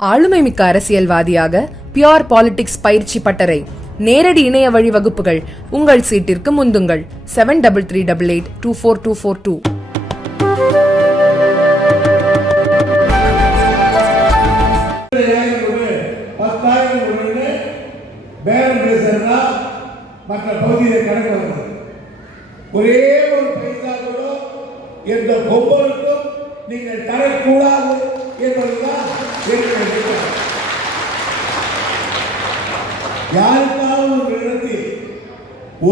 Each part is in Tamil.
ஆளுமைமிக்க அரசியல்வாதியாக பியோர் பாலிடிக்ஸ் பயிற்சி பட்டறை நேரடி இணைய வழி வகுப்புகள் உங்கள் சீட்டிற்கு முந்துங்கள் 7338824242. மற்ற பகுதியில் கணக்கு வருகிறது. ஒரே ஒரு பைசா கூட எந்த பொம்பளுக்கும் நீங்கள் தரக்கூடாது என்பதுதான் யாருக்காவது ஒரு இடத்தில்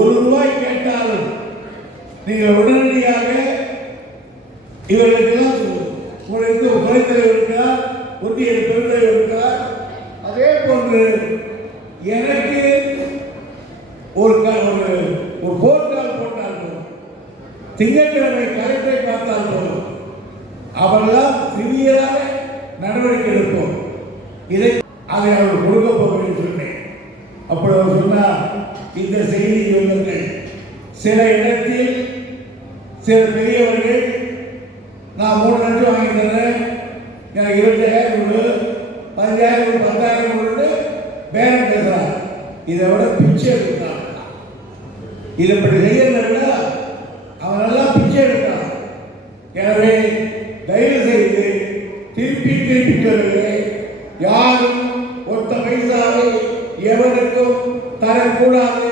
₹1 கேட்டாலும் நீங்கள் உடனடியாக இவர்களுக்கெல்லாம் உங்களுக்கு குறைத்தலைவர் இருக்கிறார், ஒன்றிய பெருந்தலைவர் இருக்கிறார். அதே போன்று எனக்கு ஒரு போர்க்கால் போட்டால் போதும், திங்கட்கிழமை கலெக்டரை பார்த்தால் போதும், அவரெல்லாம் சிவியராக நடவடிக்கை எடுப்போம். அதை அவர் கொடுக்க போகிறேன் சொன்னேன். அப்படி அவர் சொன்னார், இந்த செய்தி சொல்லுங்கள். சில இடத்தில் சில பெரியவர்கள் நான் 3 லட்சம் வாங்கி தரேன், எனக்கு 20,000 கொடு, 15,000 கொடு, 10,000 கொடு பேரம் பேசுறார். இதை விட பிச்சை எடுக்கிறான். இதை இப்படி செய்யறத விட அவனெல்லாம் பிச்சை எடுக்கிறான். எனவே தயவு செய்து திருப்பி சொல்லுகிறேன், யாரும் ஒத்த பைசாவை எவனுக்கும் தரக்கூடாது